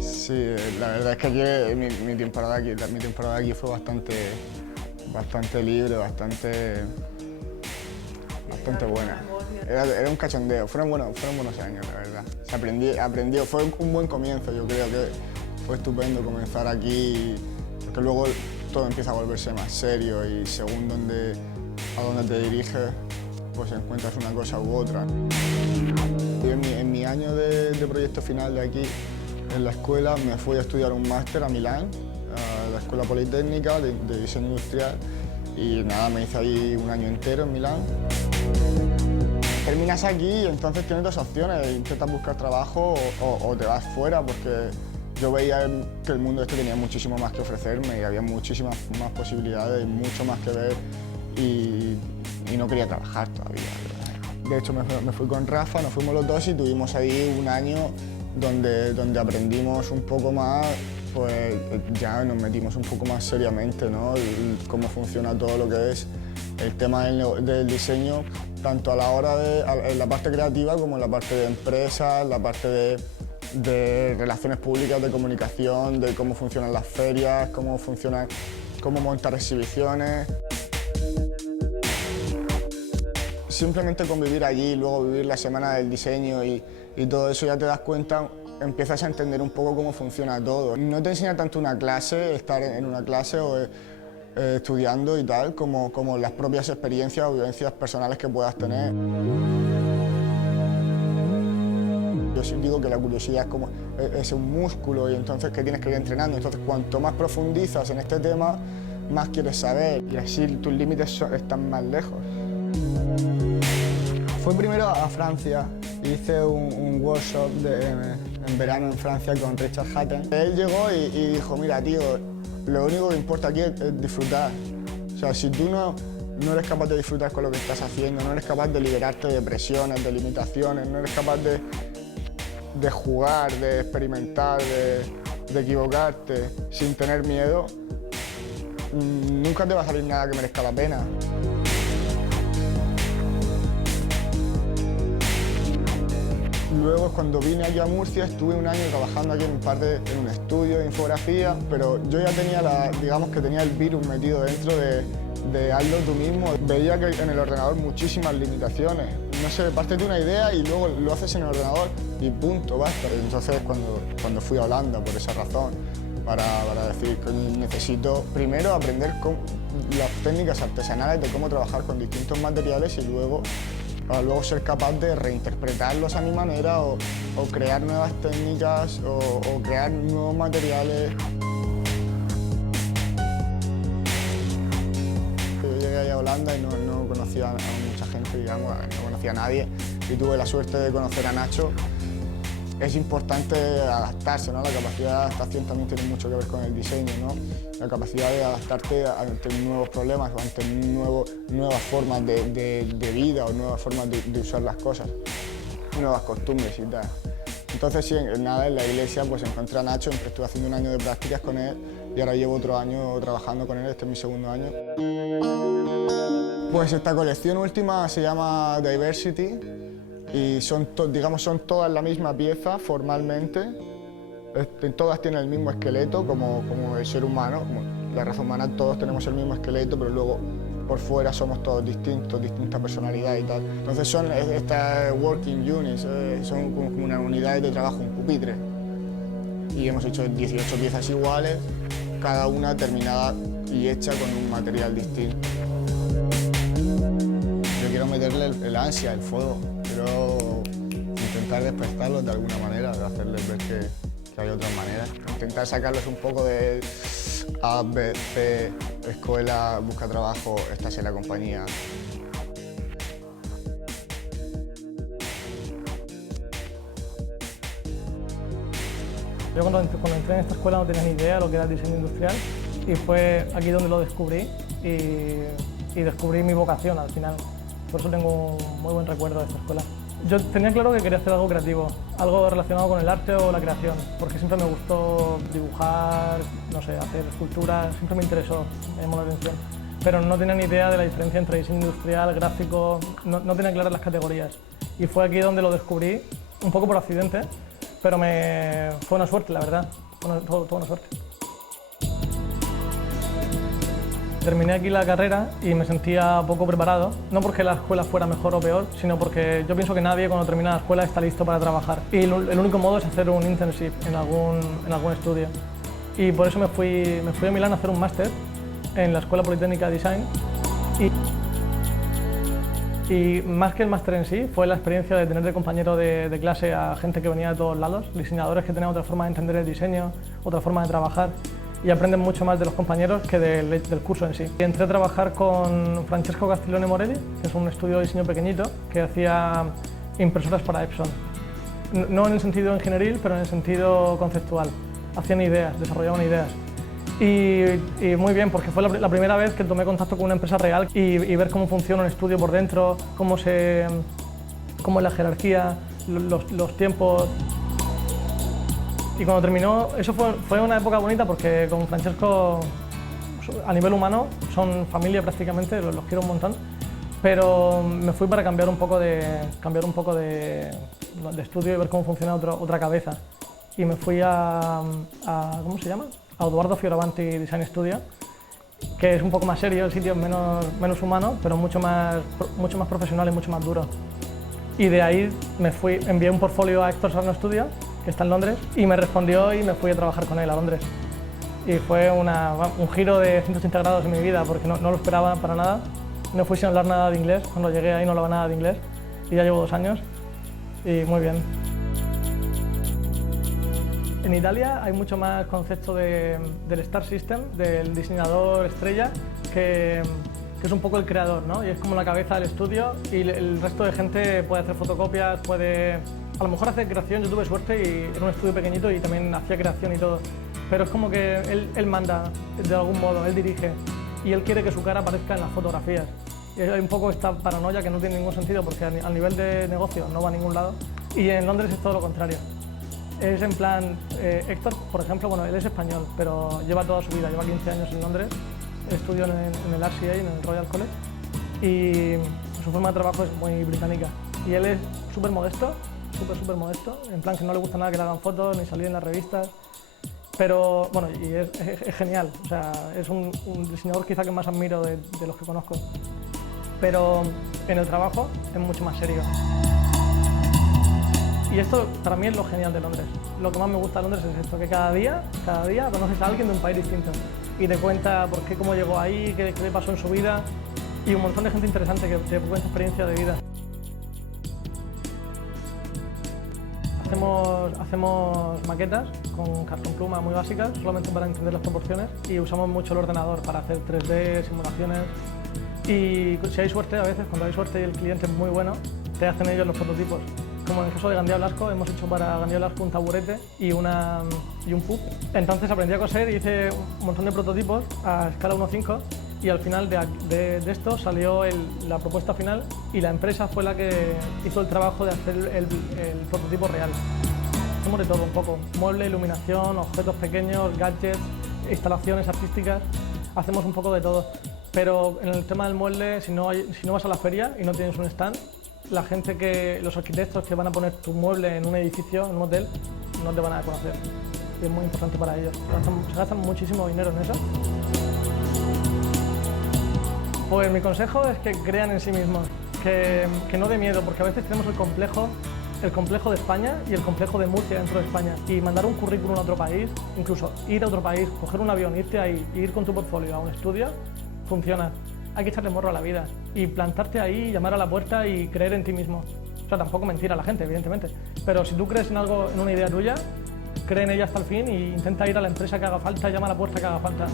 Sí, la verdad es que aquí, mi temporada aquí fue bastante libre, bastante buena. Era un cachondeo, fueron buenos años, la verdad. Aprendió, fue un buen comienzo, yo creo que fue estupendo comenzar aquí, porque luego todo empieza a volverse más serio y según a dónde te diriges, pues encuentras una cosa u otra. Yo en mi año de proyecto final de aquí, en la escuela, me fui a estudiar un máster a Milán, a la Escuela Politécnica de Diseño Industrial, y nada, me hice ahí un año entero en Milán. Terminas aquí y entonces tienes dos opciones, intentas buscar trabajo o te vas fuera, porque yo veía que el mundo este tenía muchísimo más que ofrecerme y había muchísimas más posibilidades, mucho más que ver y no quería trabajar todavía. De hecho me fui con Rafa, nos fuimos los dos y tuvimos ahí un año donde aprendimos un poco más, pues ya nos metimos un poco más seriamente, ¿no? Cómo funciona todo lo que es el tema del diseño, tanto a la hora en la parte creativa como en la parte de empresas, la parte de relaciones públicas, de comunicación, de cómo funcionan las ferias, cómo montar exhibiciones. Simplemente convivir allí, luego vivir la semana del diseño y todo eso, ya te das cuenta, empiezas a entender un poco cómo funciona todo. No te enseña tanto una clase, estar en una clase o estudiando y tal, como las propias experiencias o vivencias personales que puedas tener. Yo sí digo que la curiosidad es un músculo y entonces que tienes que ir entrenando. Entonces cuanto más profundizas en este tema, más quieres saber y así tus límites están más lejos. Fui primero a Francia, hice un workshop en verano en Francia con Richard Hatten. Él llegó y dijo, mira tío, lo único que importa aquí es disfrutar. O sea, si tú no eres capaz de disfrutar con lo que estás haciendo, no eres capaz de liberarte de presiones, de limitaciones, no eres capaz de jugar, de experimentar, de equivocarte sin tener miedo, nunca te va a salir nada que merezca la pena. Luego, cuando vine aquí a Murcia, estuve un año trabajando aquí en un estudio de infografía, pero yo ya tenía digamos que tenía el virus metido dentro de hazlo tú mismo. Veía que en el ordenador muchísimas limitaciones. No sé, partes de una idea y luego lo haces en el ordenador y punto, basta. Entonces, cuando fui a Holanda, por esa razón, para decir que necesito primero aprender las técnicas artesanales de cómo trabajar con distintos materiales y luego ser capaz de reinterpretarlos a mi manera o crear nuevas técnicas o crear nuevos materiales. Yo llegué ahí a Holanda y no conocía a mucha gente, digamos, no conocía a nadie y tuve la suerte de conocer a Nacho. Es importante adaptarse, ¿no? La capacidad de adaptación también tiene mucho que ver con el diseño, ¿no? La capacidad de adaptarte ante nuevos problemas o ante nuevas formas de vida o nuevas formas de usar las cosas, nuevas costumbres y tal. Entonces sí, en la iglesia pues encontré a Nacho, estuve haciendo un año de prácticas con él y ahora llevo otro año trabajando con él, este es mi segundo año. Pues esta colección última se llama Diversity. Y son todas la misma pieza formalmente, todas tienen el mismo esqueleto como el ser humano, como la raza humana, todos tenemos el mismo esqueleto, pero luego por fuera somos todos distintos, distinta personalidad y tal. Entonces son estas working units, son como unas unidades de trabajo, un pupitre. Y hemos hecho 18 piezas iguales, cada una terminada y hecha con un material distinto. Yo quiero meterle el ansia, el fuego. Quiero intentar despertarlos de alguna manera, de hacerles ver que hay otras maneras. Intentar sacarlos un poco de A, B, C, escuela, busca trabajo, estás en la compañía. Yo cuando entré en esta escuela no tenía ni idea de lo que era el diseño industrial y fue aquí donde lo descubrí y descubrí mi vocación al final. Por eso tengo un muy buen recuerdo de esta escuela. Yo tenía claro que quería hacer algo creativo, algo relacionado con el arte o la creación, porque siempre me gustó dibujar, no sé, hacer esculturas, siempre me interesó, me llamó la atención. pero no tenía ni idea de la diferencia entre diseño industrial, gráfico, no tenía claras las categorías. Y fue aquí donde lo descubrí, un poco por accidente, pero fue una suerte, la verdad, fue una suerte. Terminé aquí la carrera y me sentía poco preparado, no porque la escuela fuera mejor o peor, sino porque yo pienso que nadie cuando termina la escuela está listo para trabajar. Y el único modo es hacer un internship en algún estudio. Y por eso me fui a Milán a hacer un máster en la Escuela Politécnica de Design. Y más que el máster en sí, fue la experiencia de tener de compañero de clase a gente que venía de todos lados, diseñadores que tenían otra forma de entender el diseño, otra forma de trabajar, y aprenden mucho más de los compañeros que del curso en sí. Entré a trabajar con Francesco Castiglione Morelli, que es un estudio de diseño pequeñito que hacía impresoras para Epson. No en el sentido ingenieril, pero en el sentido conceptual. Hacían ideas, desarrollaban ideas. Y muy bien, porque fue la primera vez que tomé contacto con una empresa real y ver cómo funciona un estudio por dentro, cómo es la jerarquía, los tiempos. Y cuando terminó, eso fue una época bonita porque con Francesco, a nivel humano, son familia prácticamente, los quiero un montón, pero me fui para cambiar un poco de estudio y ver cómo funciona otra cabeza. Y me fui a ¿cómo se llama? A Edoardo Fioravanti Design Studio, que es un poco más serio, el sitio es menos humano, pero mucho más profesional y mucho más duro. Y de ahí envié un portfolio a Héctor Sarno Studio, que está en Londres, y me respondió y me fui a trabajar con él a Londres. Y fue un giro de 180 grados en mi vida, porque no lo esperaba para nada. No fui sin hablar nada de inglés, cuando llegué ahí no hablaba nada de inglés, y ya llevo 2 años, y muy bien. En Italia hay mucho más concepto del Star System, del diseñador estrella, que es un poco el creador, ¿no? Y es como la cabeza del estudio y el resto de gente puede hacer fotocopias, a lo mejor hacer creación. Yo tuve suerte y era un estudio pequeñito y también hacía creación y todo, pero es como que él manda de algún modo, él dirige y él quiere que su cara aparezca en las fotografías. Y hay un poco esta paranoia que no tiene ningún sentido porque al nivel de negocio no va a ningún lado, y en Londres es todo lo contrario. Es en plan, Héctor, por ejemplo, bueno, él es español, pero lleva toda su vida, lleva 15 años en Londres, estudió en el RCA, en el Royal College, y su forma de trabajo es muy británica. Y él es súper modesto, súper modesto, en plan que no le gusta nada que le hagan fotos ni salir en las revistas, pero bueno, y es genial, o sea, es un diseñador quizá que más admiro de los que conozco, pero en el trabajo es mucho más serio. Y esto para mí es lo genial de Londres. Lo que más me gusta de Londres es esto, que cada día conoces a alguien de un país distinto y te cuenta por qué, cómo llegó ahí, qué le pasó en su vida, y un montón de gente interesante que te cuenta experiencia de vida. Hacemos maquetas con cartón pluma muy básicas, solamente para entender las proporciones, y usamos mucho el ordenador para hacer 3D, simulaciones, y si hay suerte, a veces cuando hay suerte y el cliente es muy bueno, te hacen ellos los prototipos. Como en el caso de Gandia Blasco, hemos hecho para Gandia Blasco un taburete y un pub. Entonces aprendí a coser y hice un montón de prototipos a escala 1:5, y al final de esto salió la propuesta final, y la empresa fue la que hizo el trabajo de hacer el prototipo real. Hacemos de todo un poco, mueble, iluminación, objetos pequeños, gadgets, instalaciones artísticas, hacemos un poco de todo. Pero en el tema del mueble, si no vas a la feria y no tienes un stand, los arquitectos que van a poner tu mueble en un edificio, en un hotel, no te van a conocer. Y es muy importante para ellos. Se gastan muchísimo dinero en eso. Pues mi consejo es que crean en sí mismos, que no dé miedo, porque a veces tenemos el complejo de España y el complejo de Murcia dentro de España. Y mandar un currículum a otro país, incluso ir a otro país, coger un avión, irte ahí, ir con tu portfolio a un estudio, funciona. Hay que echarle morro a la vida y plantarte ahí, llamar a la puerta y creer en ti mismo. O sea, tampoco mentir a la gente, evidentemente, pero si tú crees en algo, en una idea tuya, cree en ella hasta el fin e intenta ir a la empresa que haga falta, llama a la puerta que haga falta.